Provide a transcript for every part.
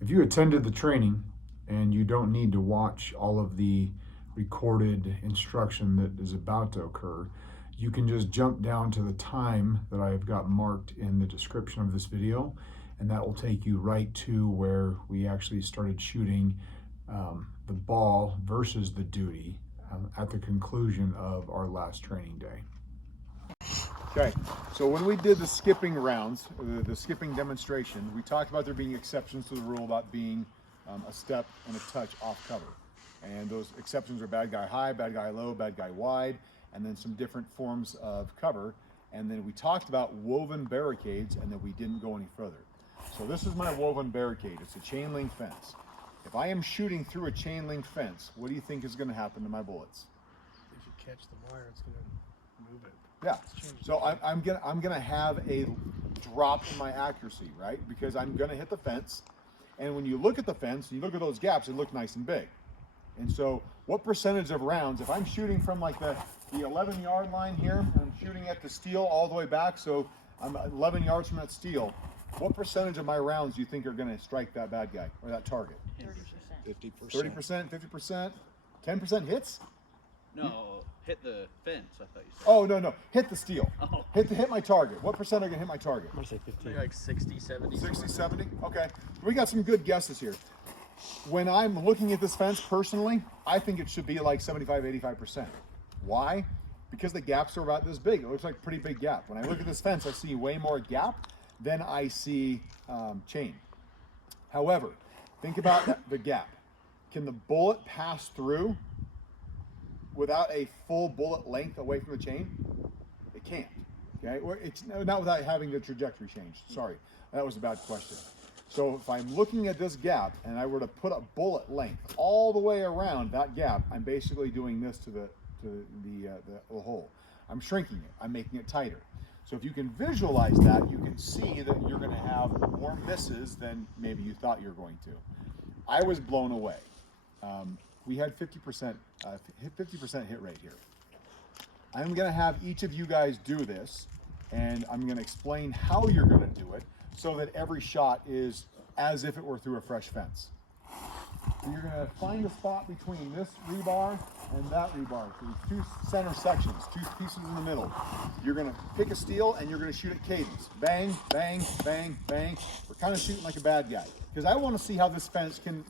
If you attended the training and you don't need to watch all of the recorded instruction that is about to occur, you can just jump down to the time that I've got marked in the description of this video, and that will take you right to where we actually started shooting the ball versus the duty at the conclusion of our last training day. Okay, so when we did the skipping rounds, the skipping demonstration, we talked about there being exceptions to the rule about being a step and a touch off cover. And those exceptions are bad guy high, bad guy low, bad guy wide, and then some different forms of cover. And then we talked about woven barricades, and then we didn't go any further. So this is my woven barricade. It's a chain link fence. If I am shooting through a chain link fence, what do you think is going to happen to my bullets? If you catch the wire, it's going to move it. Yeah, so I'm gonna have a drop in my accuracy, right? Because I'm gonna hit the fence, and when you look at the fence, you look at those gaps, they look nice and big. And so, what percentage of rounds, if I'm shooting from like the 11-yard line here, and I'm shooting at the steel all the way back, so I'm 11 yards from that steel, what percentage of my rounds do you think are gonna strike that bad guy, or that target? 30%. 30%, 50%, 10% hits? No, hit the fence, I thought you said. Oh, no, hit the steel. Oh. Hit my target. What percent are gonna hit my target? I'm going to say 15. Like 60, 70. 60, 70? Okay. We got some good guesses here. When I'm looking at this fence personally, I think it should be like 75, 85%. Why? Because the gaps are about this big. It looks like a pretty big gap. When I look at this fence, I see way more gap than I see chain. However, think about the gap. Can the bullet pass through without a full bullet length away from the chain? It can't. Okay, or it's not without having the trajectory change. Sorry, that was a bad question. So if I'm looking at this gap and I were to put a bullet length all the way around that gap, I'm basically doing this to the hole. I'm shrinking it. I'm making it tighter. So if you can visualize that, you can see that you're going to have more misses than maybe you thought you were going to. I was blown away. We had 50% hit rate here. I'm gonna have each of you guys do this, and I'm gonna explain how you're gonna do it so that every shot is as if it were through a fresh fence. So you're gonna find a spot between this rebar and that rebar. So there's two center sections, two pieces in the middle. You're gonna pick a steel and you're gonna shoot at cadence. Bang, bang, bang, bang. We're kind of shooting like a bad guy because I want to see how this fence can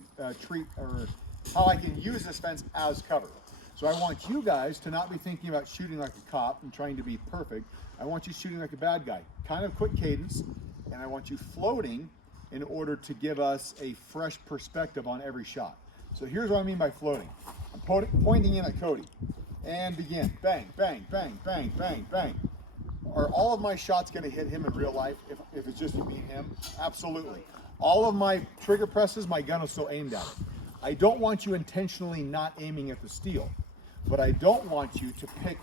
how I can use this fence as cover. So I want you guys to not be thinking about shooting like a cop and trying to be perfect. I want you shooting like a bad guy. Kind of quick cadence, and I want you floating in order to give us a fresh perspective on every shot. So here's what I mean by floating. I'm pointing in at Cody, and begin. Bang, bang, bang, bang, bang, bang. Are all of my shots going to hit him in real life if it's just me and him? Absolutely. All of my trigger presses, my gun is still aimed at it. I don't want you intentionally not aiming at the steel, but I don't want you to pick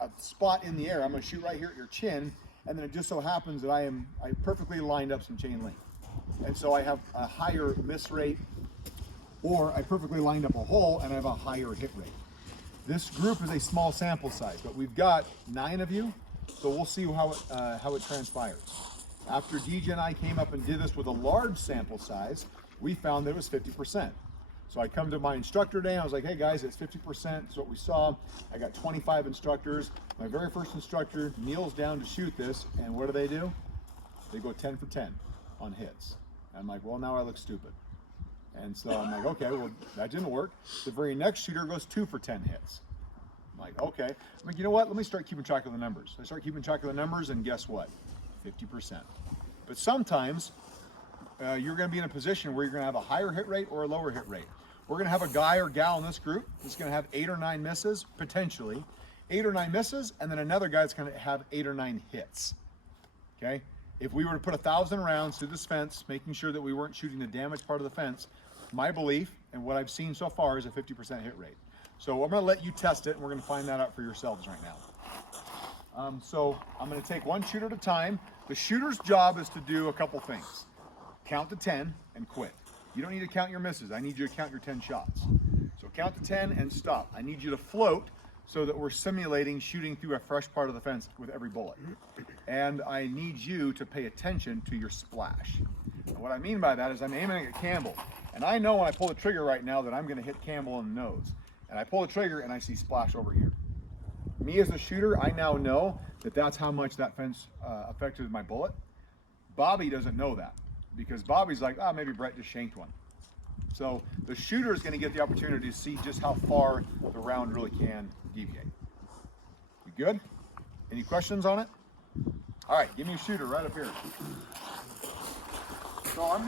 a spot in the air. I'm going to shoot right here at your chin, and then it just so happens that I perfectly lined up some chain link, and so I have a higher miss rate, or I perfectly lined up a hole and I have a higher hit rate. This group is a small sample size, but we've got 9 of you, so we'll see how it transpires. After DJ and I came up and did this with a large sample size, we found that it was 50%. So I come to my instructor day, I was like, hey guys, it's 50%, that's what we saw. I got 25 instructors. My very first instructor kneels down to shoot this, and what do? They go 10 for 10 on hits. And I'm like, well, now I look stupid. And so I'm like, okay, well, that didn't work. The very next shooter goes 2 for 10 hits. I'm like, okay. I'm like, you know what? Let me start keeping track of the numbers. I start keeping track of the numbers, and guess what? 50%. But sometimes you're going to be in a position where you're going to have a higher hit rate or a lower hit rate. We're going to have a guy or gal in this group that's going to have 8 or 9 misses, potentially. 8 or 9 misses, and then another guy that's going to have 8 or 9 hits. Okay? If we were to put 1,000 rounds through this fence, making sure that we weren't shooting the damaged part of the fence, my belief and what I've seen so far is a 50% hit rate. So I'm going to let you test it, and we're going to find that out for yourselves right now. So I'm going to take one shooter at a time. The shooter's job is to do a couple things. Count to 10 and quit. You don't need to count your misses. I need you to count your 10 shots. So count to 10 and stop. I need you to float so that we're simulating shooting through a fresh part of the fence with every bullet. And I need you to pay attention to your splash. And what I mean by that is I'm aiming at Campbell. And I know when I pull the trigger right now that I'm going to hit Campbell in the nose. And I pull the trigger and I see splash over here. Me as a shooter, I now know that that's how much that fence affected my bullet. Bobby doesn't know that because Bobby's like, ah, maybe Brett just shanked one. So the shooter is going to get the opportunity to see just how far the round really can deviate. You good? Any questions on it? All right, give me a shooter right up here. So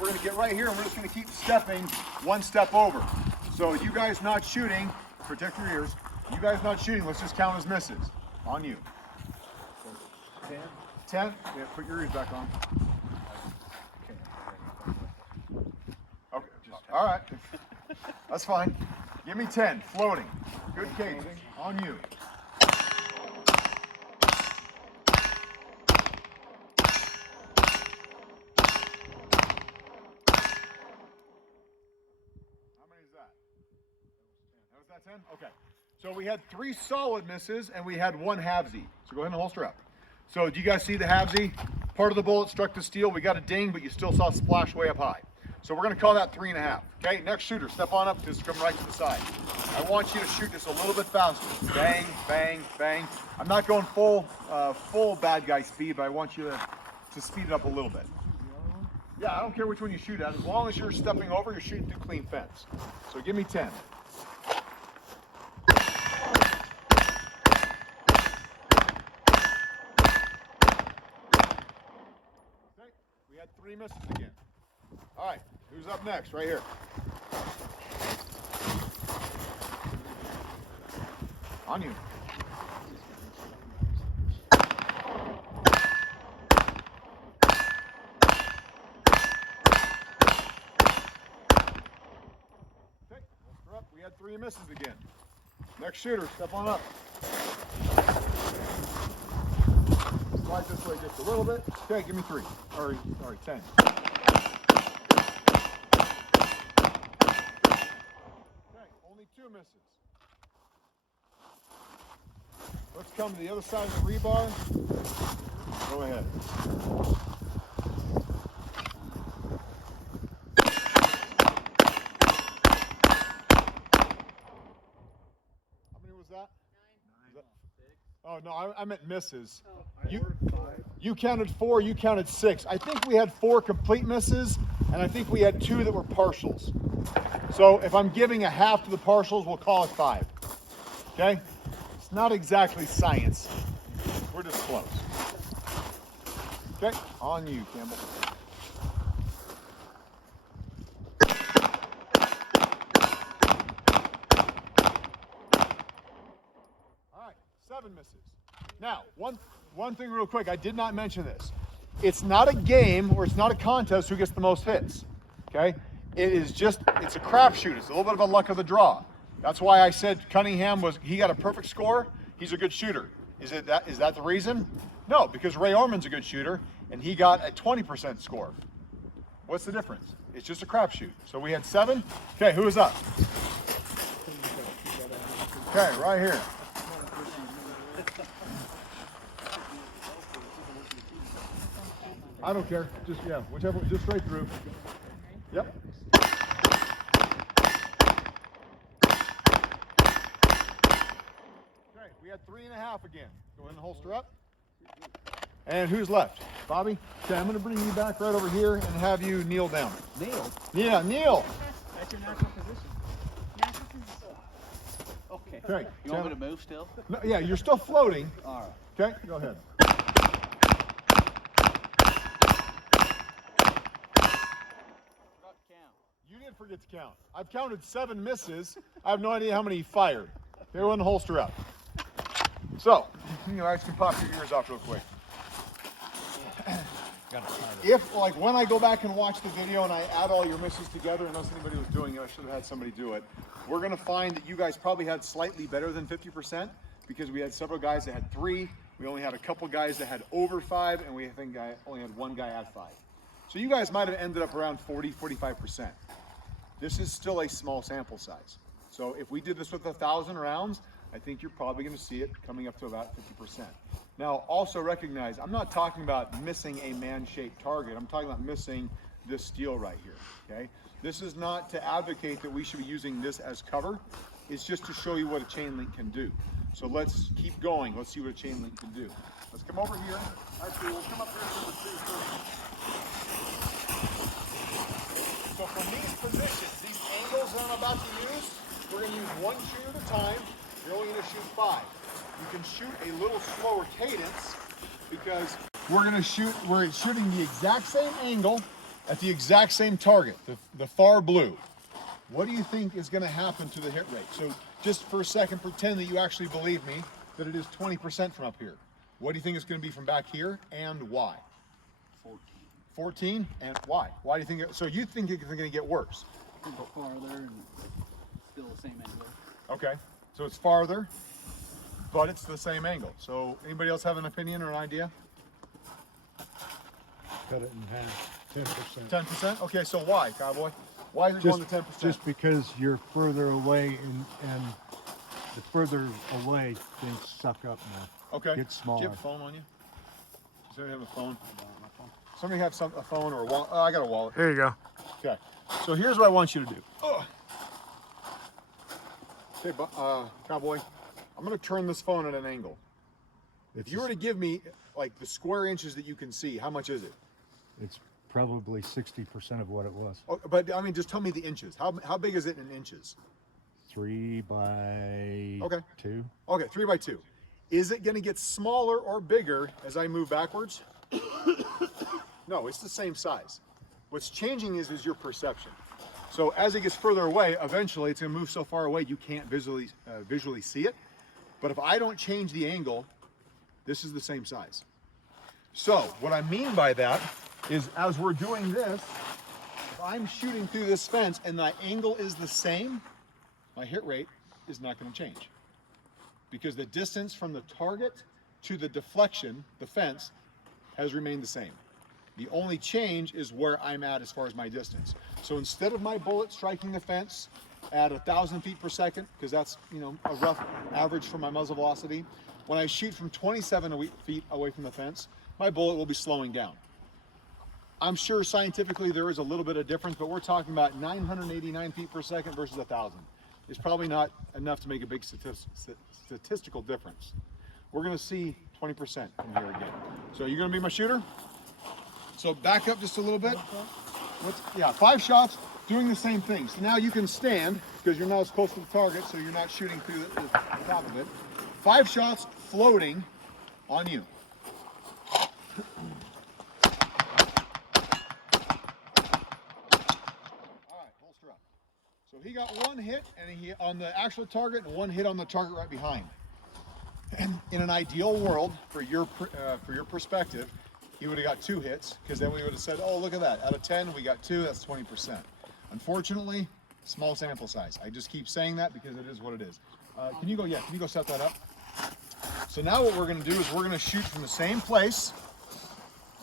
we're gonna get right here and we're just gonna keep stepping one step over. So you guys not shooting, protect your ears. You guys not shooting, let's just count as misses. On you. 10. 10? Yeah, put your ears back on. Okay, all right. That's fine. Give me 10, floating. Good cadence, on you. That 10? Okay. So we had 3 solid misses and we had 1 halvesy. So go ahead and holster up. So do you guys see the halvesy? Part of the bullet struck the steel. We got a ding, but you still saw splash way up high. So we're going to call that 3.5. Okay, next shooter, step on up, just come right to the side. I want you to shoot this a little bit faster. Bang, bang, bang. I'm not going full bad guy speed, but I want you to speed it up a little bit. Yeah, I don't care which one you shoot at. As long as you're stepping over, you're shooting through clean fence. So give me 10. We had 3 misses again. All right, who's up next? Right here. On you. Okay, holster up. We had 3 misses again. Next shooter, step on up. Slide this way just a little bit. Okay, give me 3. Sorry, 10. Okay, only 2 misses. Let's come to the other side of the rebar. Go ahead. How many was that? 9. Oh no, I meant misses. You counted 4, you counted 6. I think we had 4 complete misses, and I think we had 2 that were partials. So if I'm giving a half to the partials, we'll call it 5. Okay? It's not exactly science. We're just close. Okay, on you, Campbell. All right, 7 misses. Now, one thing real quick, I did not mention this. It's not a game or it's not a contest who gets the most hits, okay? It's a crapshoot. It's a little bit of a luck of the draw. That's why I said Cunningham he got a perfect score. He's a good shooter. Is that the reason? No, because Ray Orman's a good shooter and he got a 20% score. What's the difference? It's just a crapshoot. So we had 7. Okay, who is up? Okay, right here. I don't care. Whichever, just straight through. Yep. Okay, we had 3.5 again. Go ahead and holster up. And who's left? Bobby? Okay, I'm going to bring you back right over here and have you kneel down. Kneel? Yeah, kneel. That's your natural position. Natural position. Okay. Okay. You want me to move still? No, yeah, you're still floating. All right. Okay, go ahead. You did forget to count. I've counted 7 misses. I have no idea how many he fired. Okay, one holster up. So, you guys can pop your ears off real quick. If, like, when I go back and watch the video and I add all your misses together, unless anybody was doing it, I should have had somebody do it. We're going to find that you guys probably had slightly better than 50% because we had several guys that had 3. We only had a couple guys that had over 5, and we think I only had 1 guy at 5. So you guys might have ended up around 40-45%. This is still a small sample size. So if we did this with 1,000 rounds, I think you're probably going to see it coming up to about 50%. Now, also recognize, I'm not talking about missing a man-shaped target. I'm talking about missing this steel right here, okay? This is not to advocate that we should be using this as cover. It's just to show you what a chain link can do. So let's keep going. Let's see what a chain link can do. Let's come over here. Actually, we'll come up here to the tree first. So from these positions, these angles that I'm about to use, we're going to use one shoot at a time. You're only going to shoot 5. You can shoot a little slower cadence because we're shooting the exact same angle at the exact same target, the far blue. What do you think is going to happen to the hit rate? So just for a second, pretend that you actually believe me that it is 20% from up here. What do you think it's going to be from back here, and why? 14. 14, and why? Why do you think so you think it's going to get worse? Go farther and still the same angle. Okay, so it's farther, but it's the same angle. So anybody else have an opinion or an idea? Cut it in half, 10%. 10%? Okay, so why, Cowboy? Why is it going to 10%? Just because you're further away and the further away things suck up now. Okay. Get smaller. Do you have a phone on you? Does anybody have a phone? Somebody have a phone or a wallet? Oh, I got a wallet. There you go. Okay. So here's what I want you to do. Okay, Cowboy, I'm going to turn this phone at an angle. If you were to give me like the square inches that you can see, how much is it? It's probably 60% of what it was. Oh, but I mean, just tell me the inches. How big is it in inches? 3 by Okay. 2. Okay, 3 by 2. Is it going to get smaller or bigger as I move backwards? No, it's the same size. What's changing is your perception. So as it gets further away, eventually it's going to move so far away you can't visually see it. But if I don't change the angle, this is the same size. So what I mean by that is as we're doing this, if I'm shooting through this fence and my angle is the same, my hit rate is not going to change. Because the distance from the target to the deflection, the fence, has remained the same. The only change is where I'm at as far as my distance. So instead of my bullet striking the fence at 1,000 feet per second, because that's a rough average for my muzzle velocity, when I shoot from 27 feet away from the fence, my bullet will be slowing down. I'm sure scientifically there is a little bit of difference, but we're talking about 989 feet per second versus 1,000. It's probably not enough to make a big statistical difference. We're going to see 20% from here again. So you're going to be my shooter? So back up just a little bit. 5 shots doing the same thing. So now you can stand because you're not as close to the target, so you're not shooting through the top of it. 5 shots floating on you. So he got 1 hit on the actual target and 1 hit on the target right behind. And in an ideal world, for your perspective, he would have got 2 hits because then we would have said, oh, look at that. Out of 10, we got 2, that's 20%. Unfortunately, small sample size. I just keep saying that because it is what it is. Can you go set that up? So now what we're going to do is we're going to shoot from the same place,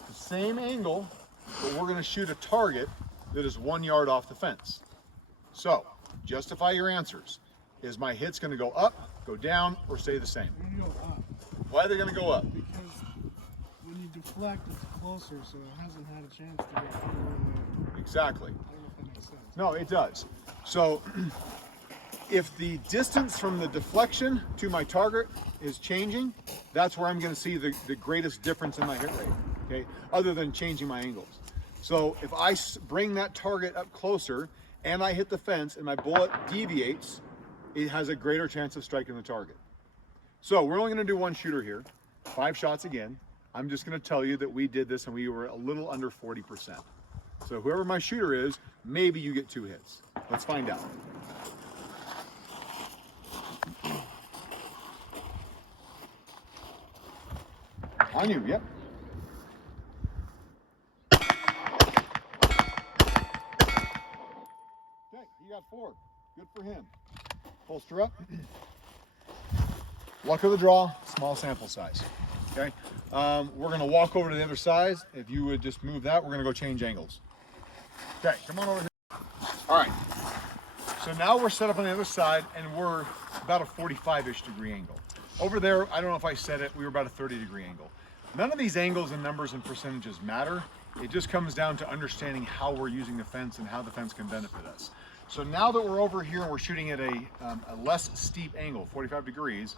the same angle, but we're going to shoot a target that is 1 yard off the fence. So, justify your answers. Is my hits going to go up, go down, or stay the same? They're gonna go up Why are they going to go up? because when you deflect, it's closer, so it hasn't had a chance to get through. Exactly. I don't know if that makes sense. No, it does. So, if the distance from the deflection to my target is changing, that's where I'm going to see the greatest difference in my hit rate, okay, other than changing my angles. So, if I bring that target up closer, and I hit the fence and my bullet deviates, it has a greater chance of striking the target. So we're only going to do 1 shooter here, 5 shots again. I'm just going to tell you that we did this and we were a little under 40%. So whoever my shooter is, maybe you get 2 hits. Let's find out. On you, yep. He got 4. Good for him. Holster up. Luck of the draw, small sample size. Okay. We're going to walk over to the other side. If you would just move that, we're going to go change angles. Okay, come on over here. All right. So now we're set up on the other side, and we're about a 45-ish degree angle. over there, I don't know if I said it, we were about a 30-degree angle. None of these angles and numbers and percentages matter. It just comes down to understanding how we're using the fence and how the fence can benefit us. So now that we're over here and we're shooting at a less steep angle, 45 degrees,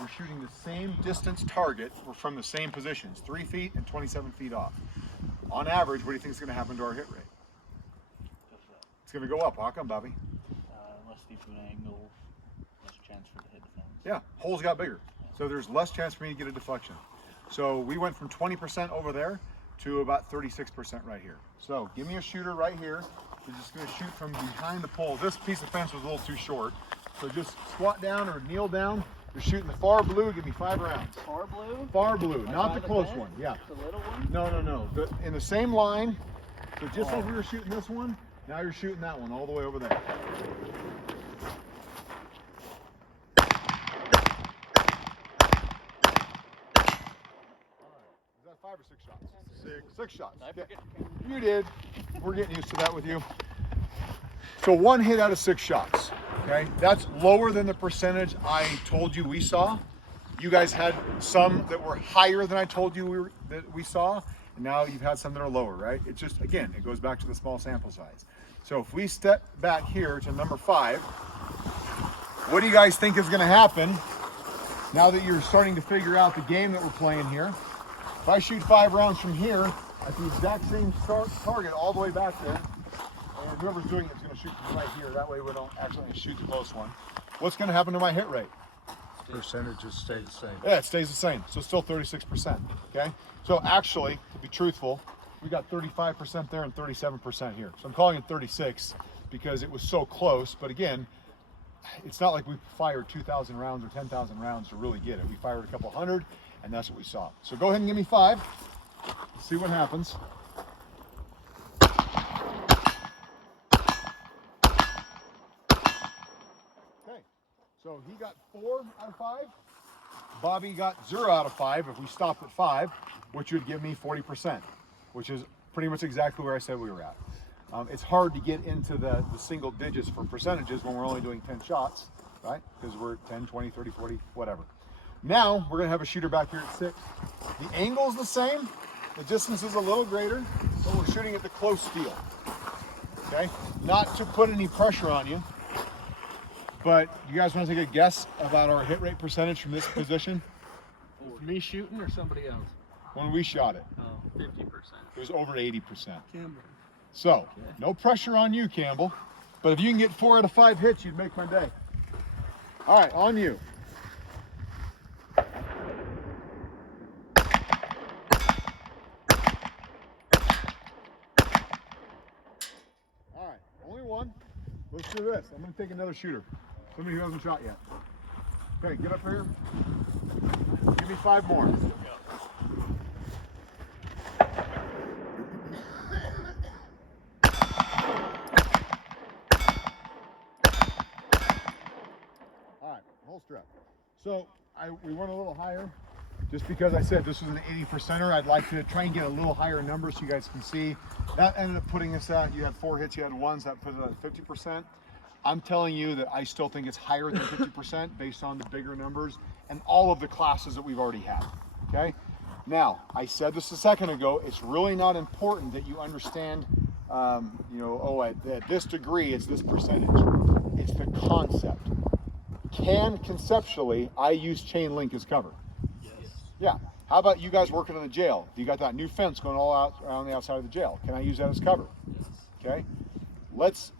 we're shooting the same distance target. We're from the same positions, 3 feet and 27 feet off. On average, what do you think is going to happen to our hit rate? It's going to go up. How come, Bobby? Less steep of an angle, less chance for the hit defense. Yeah, holes got bigger. So there's less chance for me to get a deflection. So we went from 20% over there to about 36% right here. So give me a shooter right here. We're just going to shoot from behind the pole. This piece of fence was a little too short. So just squat down or kneel down. You're shooting the far blue. Give me 5 rounds. Far blue? Far blue, Like not by the the close fence? one. Yeah. The little one? No. In the same line. So just like we were shooting this one, now you're shooting that one all the way over there. Is that 5 or 6 shots? Six shots. I Okay. forget to count. You did. We're getting used to that with you. So 1 hit out of 6 shots. Okay, that's lower than the percentage I told you we saw. You guys had some that were higher than I told you that we saw, and now you've had some that are lower, right? It just, again, it goes back to the small sample size. So if we step back here to number 5, what do you guys think is going to happen now that you're starting to figure out the game that we're playing here? If I shoot 5 rounds from here at the exact same target all the way back there, and whoever's doing it is going to shoot from right here. That way we don't accidentally shoot the close one. What's going to happen to my hit rate? Percentages stay the same. Yeah, it stays the same. So still 36%. Okay. So actually, to be truthful, we got 35% there and 37% here. So I'm calling it 36 because it was so close. But again, it's not like we fired 2,000 rounds or 10,000 rounds to really get it. We fired a couple hundred, and that's what we saw. So go ahead and give me 5. Let's see what happens. So he got 4 out of 5. Bobby got 0 out of 5 if we stopped at 5, which would give me 40%, which is pretty much exactly where I said we were at. It's hard to get into the single digits for percentages when we're only doing 10 shots, right? Because we're 10, 20, 30, 40, whatever. Now we're going to have a shooter back here at 6. The angle's the same. The distance is a little greater, but we're shooting at the close field. Okay? Not to put any pressure on you. But you guys want to take a guess about our hit rate percentage from this position? Me shooting or somebody else? When we shot it, Oh, 50%. it was over 80%. Campbell. So, no pressure on you, Campbell. But if you can get 4 out of 5 hits, you'd make my day. All right, on you. All right, only one. Let's do this. I'm going to take another shooter. Somebody who hasn't shot yet. Okay, get up here. Give me 5 more. All right, hold strap. So we went a little higher just because I said this was an 80%er. I'd like to try and get a little higher number so you guys can see. That ended up putting us at, you had 4 hits, you had 1, so that put it at 50%. I'm telling you that I still think it's higher than 50% based on the bigger numbers and all of the classes that we've already had, okay? Now, I said this a second ago, it's really not important that you understand, at this degree, it's this percentage. It's the concept. Can conceptually, I use chain link as cover? Yes. Yeah. How about you guys working in the jail? You got that new fence going all out around the outside of the jail. Can I use that as cover? Yes. Okay. Let's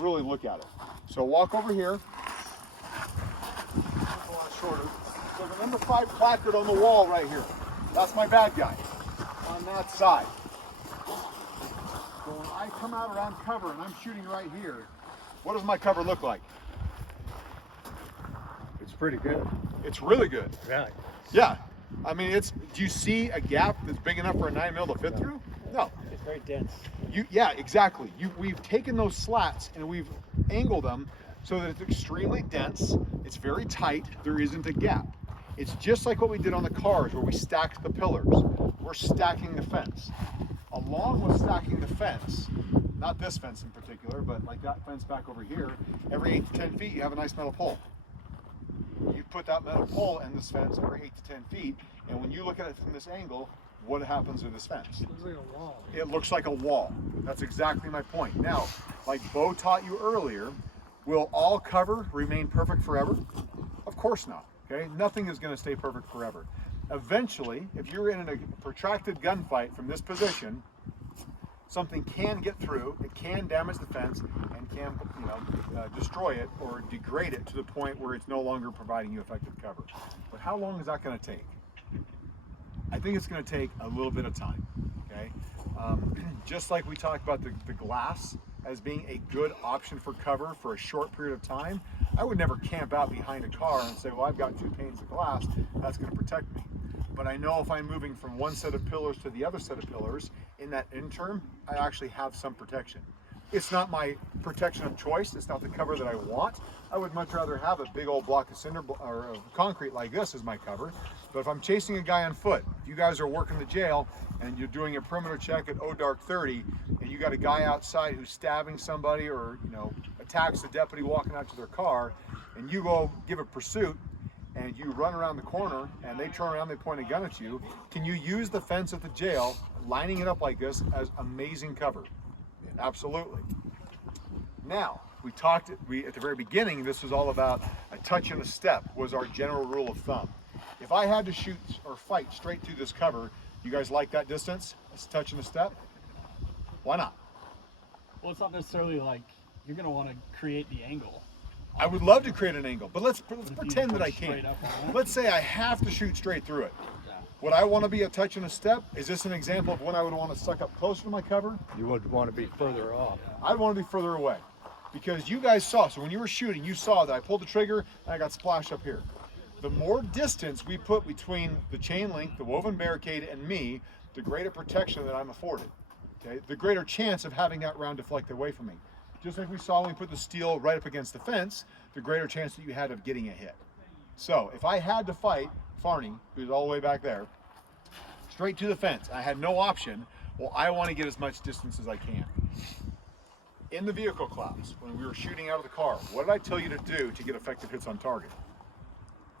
really look at it. So walk over here. A lot shorter. So the number 5 placard on the wall right here. That's my bad guy on that side. So when I come out around cover and I'm shooting right here, what does my cover look like? It's pretty good. It's really good. Yeah. Yeah. I mean, do you see a gap that's big enough for a 9mm to fit through? No. It's very dense. Yeah, exactly. We've taken those slats and we've angled them so that it's extremely dense, it's very tight, there isn't a gap. It's just like what we did on the cars where we stacked the pillars. We're stacking the fence. Along with stacking the fence, not this fence in particular, but like that fence back over here, every 8 to 10 feet you have a nice metal pole. You put put that metal pole in this fence over 8 to 10 feet, and when you look at it from this angle, what happens to this fence? Looks like a wall. It looks like a wall. That's exactly my point. Now, like Bo taught you earlier, will all cover remain perfect forever? Of course not, okay? Nothing is gonna stay perfect forever. Eventually, if you're in a protracted gunfight from this position, something can get through, it can damage the fence, and can destroy it or degrade it to the point where it's no longer providing you effective cover. But how long is that gonna take? I think it's gonna take a little bit of time, okay? Just like we talked about the glass as being a good option for cover for a short period of time, I would never camp out behind a car and say, well, I've got 2 panes of glass, that's gonna protect me. But I know if I'm moving from one set of pillars to the other set of pillars, in that interim, I actually have some protection. It's not my protection of choice, it's not the cover that I want. I would much rather have a big old block of cinder or of concrete like this as my cover. But if I'm chasing a guy on foot, if you guys are working the jail and you're doing a perimeter check at dark 30, and you got a guy outside who's stabbing somebody or attacks the deputy walking out to their car, and you go give a pursuit, and you run around the corner and they turn around, they point a gun at you, can you use the fence at the jail, lining it up like this, as amazing cover? Absolutely. Now, we talked at the very beginning, this was all about a touch and a step was our general rule of thumb. If I had to shoot or fight straight through this cover, you guys like that distance? It's a touch and a step? Why not? Well, it's not necessarily like you're gonna want to create the angle. I would love to create an angle, but let's pretend that I push straight can't. up on it. Let's say I have to shoot straight through it. Yeah. Would I want to be a touch and a step? Is this an example of when I would want to suck up closer to my cover? You would want to be further off. I'd want to be further away. Because you guys saw, so when you were shooting, you saw that I pulled the trigger and I got splashed up here. The more distance we put between the chain link, the woven barricade, and me, the greater protection that I'm afforded. Okay? The greater chance of having that round deflect away from me. Just like we saw when we put the steel right up against the fence, the greater chance that you had of getting a hit. So if I had to fight Farney, who's all the way back there, straight to the fence, I had no option, well, I want to get as much distance as I can. In the vehicle class, when we were shooting out of the car, what did I tell you to do to get effective hits on target?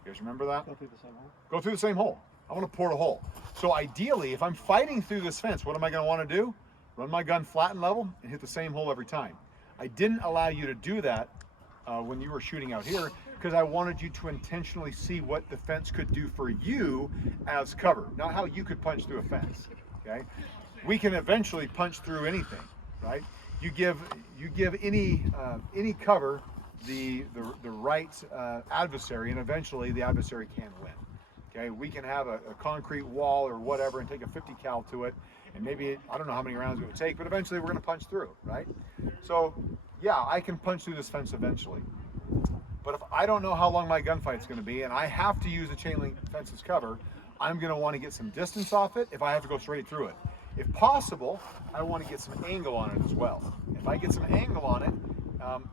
You guys remember that? Go through the same hole. Go through the same hole. I want to port a hole. So ideally, if I'm fighting through this fence, what am I going to want to do? Run my gun flat and level and hit the same hole every time. I didn't allow you to do that when you were shooting out here because I wanted you to intentionally see what the fence could do for you as cover, not how you could punch through a fence. Okay, we can eventually punch through anything, right? You give any cover the right adversary, and eventually the adversary can win. Okay, we can have a concrete wall or whatever and take a 50 cal to it, and maybe I don't know how many rounds it would take, but eventually we're going to punch through, right? So yeah, I can punch through this fence eventually. But if I don't know how long my gunfight's going to be and I have to use the chain link fence as cover, I'm going to want to get some distance off it if I have to go straight through it. If possible, I want to get some angle on it as well. If I get some angle on it,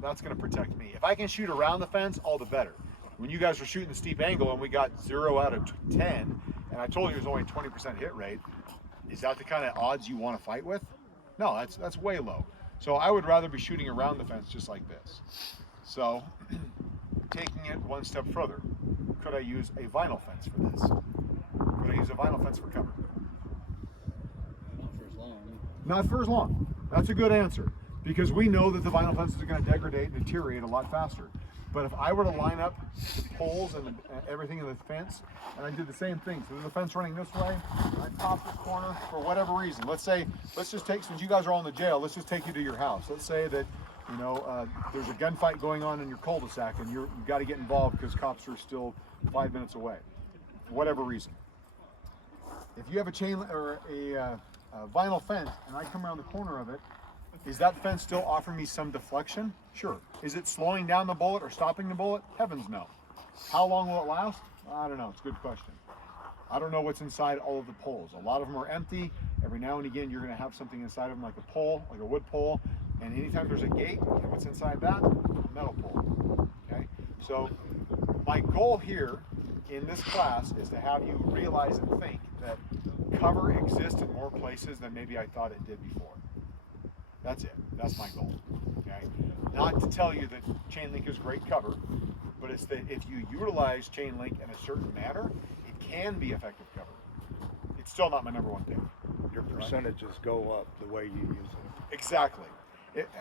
that's going to protect me. If I can shoot around the fence, all the better. When you guys were shooting the steep angle and we got 0 out of 10, and I told you it was only 20% hit rate, is that the kind of odds you want to fight with? No, that's way low. So I would rather be shooting around the fence just like this. So, taking it one step further, could I use a vinyl fence for this? Could I use a vinyl fence for cover? Not for as long. Not for as long. That's a good answer, because we know that the vinyl fences are going to degrade and deteriorate a lot faster. But if I were to line up the poles and everything in the fence, and I did the same thing, so there's a fence running this way, I pop this corner for whatever reason. Let's just take, since you guys are all in the jail, let's just take you to your house. Let's say that, there's a gunfight going on in your cul-de-sac and you've got to get involved because cops are still 5 minutes away, for whatever reason. If you have a chain or a vinyl fence and I come around the corner of it, is that fence still offering me some deflection? Sure. Is it slowing down the bullet or stopping the bullet? Heavens no. How long will it last? I don't know. It's a good question. I don't know what's inside all of the poles. A lot of them are empty. Every now and again, you're going to have something inside of them like a pole, like a wood pole. And anytime there's a gate, and what's inside that? A metal pole. Okay? So my goal here in this class is to have you realize and think that cover exists in more places than maybe I thought it did before. That's it. That's my goal. Okay? Not to tell you that chain link is great cover, but it's that if you utilize chain link in a certain manner, it can be effective cover. It's still not my number one pick. Your percentages go up the way you use it. Exactly.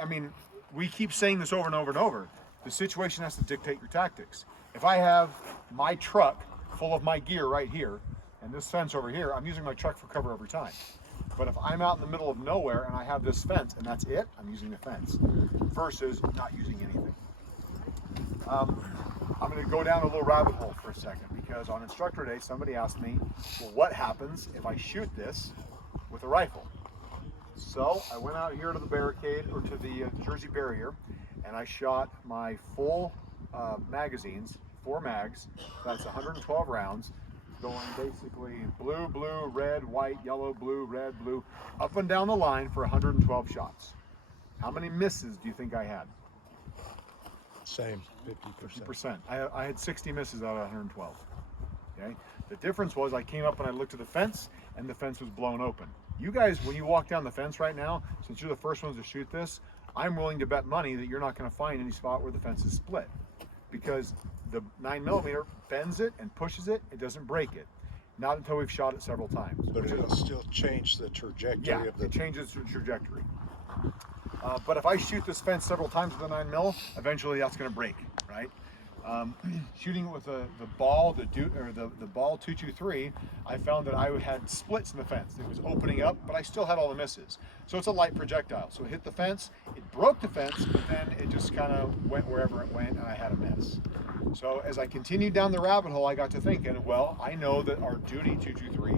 I mean, we keep saying this over and over and over. The situation has to dictate your tactics. If I have my truck full of my gear right here and this fence over here, I'm using my truck for cover every time. But if I'm out in the middle of nowhere and I have this fence and that's it, I'm using the fence versus not using anything. I'm going to go down a little rabbit hole for a second because on instructor day, somebody asked me, well, what happens if I shoot this with a rifle? So I went out here to the barricade or to the Jersey barrier and I shot my full magazines, 4 mags, that's 112 rounds, going basically blue, blue, red, white, yellow, blue, red, blue, up and down the line for 112 shots. How many misses do you think I had? Same, 50%. 50%. I had 60 misses out of 112. Okay. The difference was I came up and I looked at the fence and the fence was blown open. You guys, when you walk down the fence right now, since you're the first ones to shoot this, I'm willing to bet money that you're not going to find any spot where the fence is split because the 9mm bends it and pushes it. It doesn't break it. Not until we've shot it several times. But it'll still change the trajectory Yeah, of the... it changes the trajectory. But if I shoot this fence several times with a 9mm, eventually that's going to break, right? Shooting it with the ball, the ball 223, I found that I had splits in the fence. It was opening up, but I still had all the misses. So it's a light projectile. So it hit the fence, it broke the fence, but then it just kind of went wherever it went, and I had a miss. So as I continued down the rabbit hole, I got to thinking, well, I know that our duty 223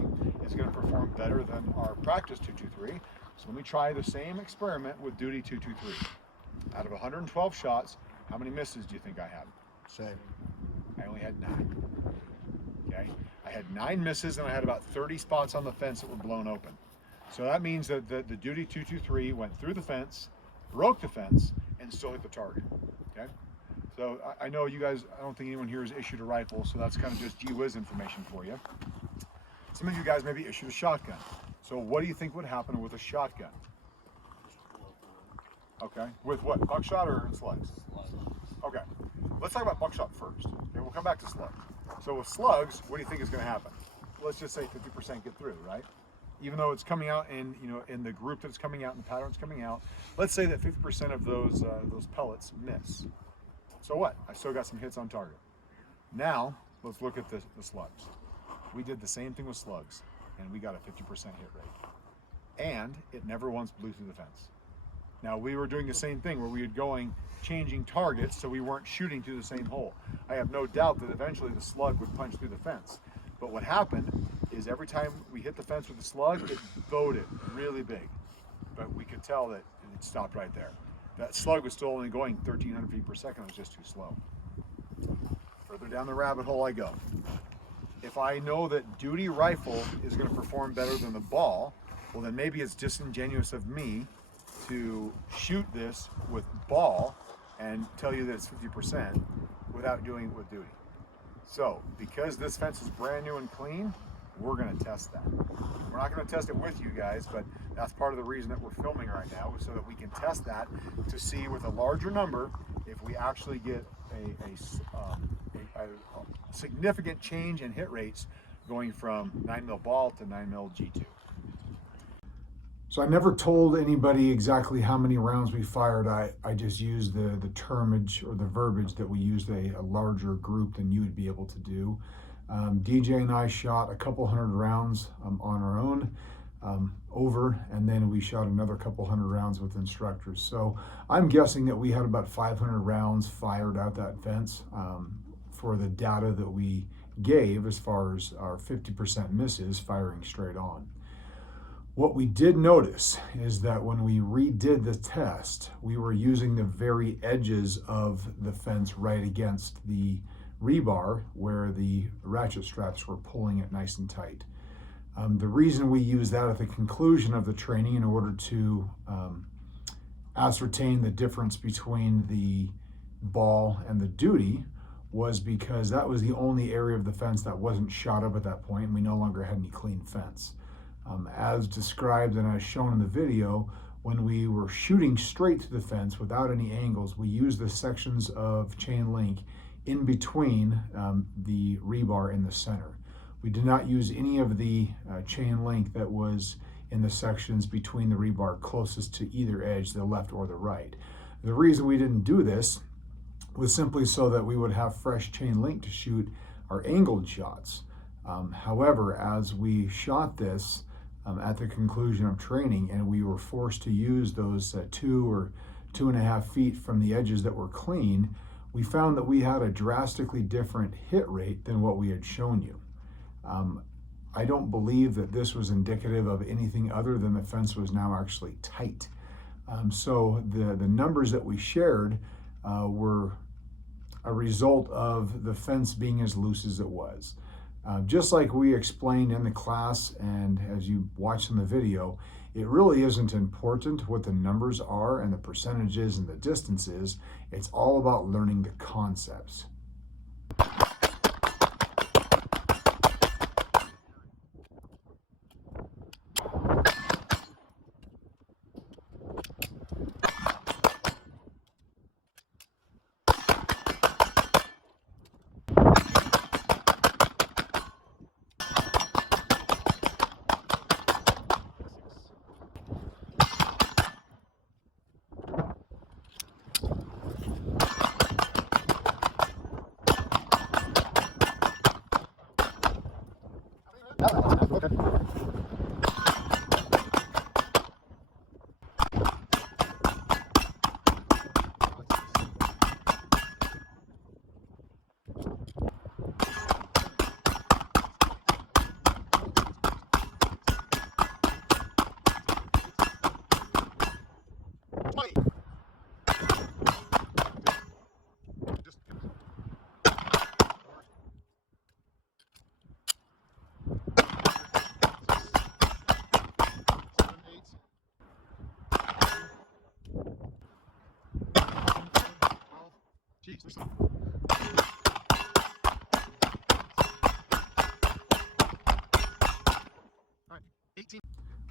is going to perform better than our practice 223. So let me try the same experiment with duty 223. Out of 112 shots, how many misses do you think I had? Same. I only had 9. Okay, I had 9 misses and I had about 30 spots on the fence that were blown open. So that means that the duty 223 went through the fence, broke the fence, and still hit the target. Okay, so I know you guys, I don't think anyone here has issued a rifle, so that's kind of just gee whiz information for you. Some of you guys maybe issued a shotgun. So what do you think would happen with a shotgun? Okay, with what, buckshot or slugs? Okay, let's talk about buckshot first. Okay, we'll come back to slugs. So with slugs, what do you think is going to happen? Let's just say 50% get through, right? Even though it's coming out in, in the group that it's coming out and the pattern it's coming out, let's say that 50% of those pellets miss. So what? I still got some hits on target. Now, let's look at the slugs. We did the same thing with slugs, and we got a 50% hit rate. And it never once blew through the fence. Now, we were doing the same thing where we were changing targets so we weren't shooting through the same hole. I have no doubt that eventually the slug would punch through the fence. But what happened is every time we hit the fence with the slug, it bowed it really big. But we could tell that it stopped right there. That slug was still only going 1,300 feet per second. It was just too slow. Further down the rabbit hole I go. If I know that duty rifle is going to perform better than the ball, well then maybe it's disingenuous of me to shoot this with ball and tell you that it's 50% without doing it with duty. So because this fence is brand new and clean, we're going to test that. We're not going to test it with you guys, but that's part of the reason that we're filming right now, so that we can test that to see with a larger number if we actually get a significant change in hit rates going from 9mm ball to 9mm G2. So I never told anybody exactly how many rounds we fired. I just used the termage or the verbiage that we used a larger group than you would be able to do. DJ and I shot a couple hundred rounds on our own over, and then we shot another couple hundred rounds with instructors. So I'm guessing that we had about 500 rounds fired out that fence for the data that we gave as far as our 50% misses firing straight on. What we did notice is that when we redid the test, we were using the very edges of the fence right against the rebar where the ratchet straps were pulling it nice and tight. The reason we used that at the conclusion of the training in order to ascertain the difference between the ball and the duty was because that was the only area of the fence that wasn't shot up at that point, and we no longer had any clean fence. As described and as shown in the video, when we were shooting straight to the fence without any angles, we used the sections of chain link in between the rebar in the center. We did not use any of the chain link that was in the sections between the rebar closest to either edge, the left or the right. The reason we didn't do this was simply so that we would have fresh chain link to shoot our angled shots. However, as we shot this at the conclusion of training and we were forced to use those 2 or 2.5 feet from the edges that were clean, we found that we had a drastically different hit rate than what we had shown you. I don't believe that this was indicative of anything other than the fence was now actually tight. So the numbers that we shared were a result of the fence being as loose as it was. Just like we explained in the class and as you watched in the video, it really isn't important what the numbers are and the percentages and the distances. It's all about learning the concepts.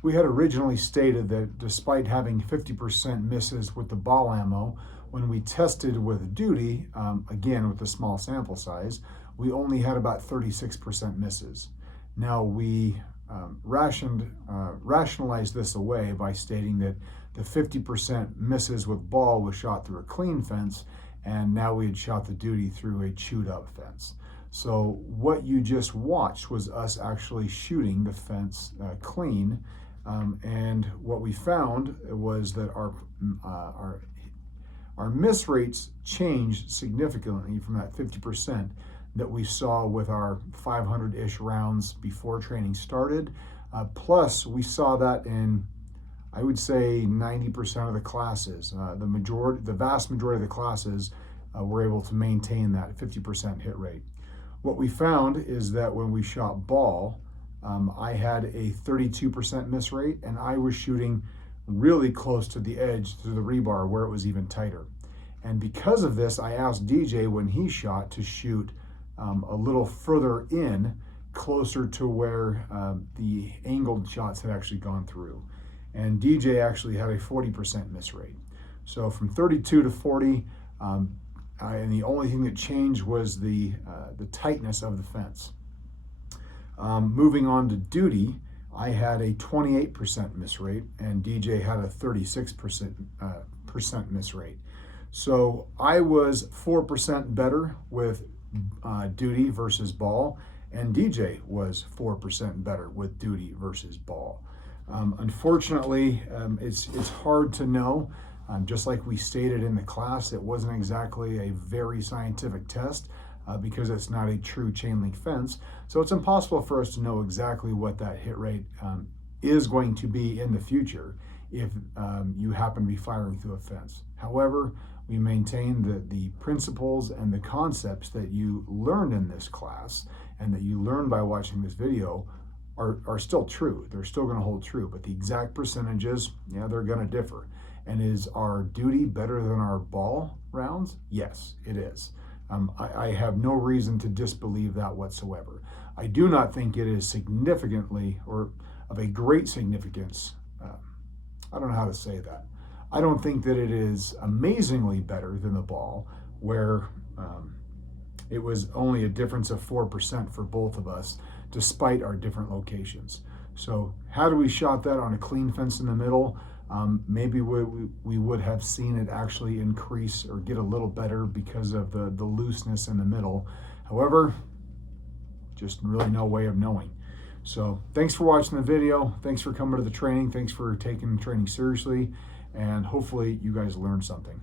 We had originally stated that despite having 50% misses with the ball ammo, when we tested with duty, again with a small sample size, we only had about 36% misses. Now we rationalized this away by stating that the 50% misses with ball was shot through a clean fence, and now we had shot the duty through a chewed up fence. So what you just watched was us actually shooting the fence clean, and what we found was that our miss rates changed significantly from that 50% that we saw with our 500-ish rounds before training started. Plus, we saw that in, I would say, 90% of the classes. The vast majority of the classes were able to maintain that 50% hit rate. What we found is that when we shot ball, I had a 32% miss rate, and I was shooting really close to the edge, to the rebar, where it was even tighter. And because of this, I asked DJ when he shot to shoot a little further in, closer to where the angled shots had actually gone through. And DJ actually had a 40% miss rate. So from 32 to 40, and the only thing that changed was the tightness of the fence. Moving on to duty, I had a 28% miss rate, and DJ had a 36% miss rate. So I was 4% better with duty versus ball, and DJ was 4% better with duty versus ball. Unfortunately, it's hard to know. Just like we stated in the class, it wasn't exactly a very scientific test because it's not a true chain link fence. So it's impossible for us to know exactly what that hit rate is going to be in the future if you happen to be firing through a fence. However, we maintain that the principles and the concepts that you learned in this class and that you learned by watching this video are still true. They're still going to hold true, but the exact percentages, yeah, they're going to differ. And is our duty better than our ball rounds? Yes, it is. I have no reason to disbelieve that whatsoever. I do not think it is significantly or of a great significance. I don't know how to say that. I don't think that it is amazingly better than the ball, where it was only a difference of 4% for both of us, despite our different locations. So had we shot that on a clean fence in the middle, maybe we would have seen it actually increase or get a little better because of the looseness in the middle. However, just really no way of knowing. So thanks for watching the video. Thanks for coming to the training. Thanks for taking the training seriously. And hopefully you guys learned something.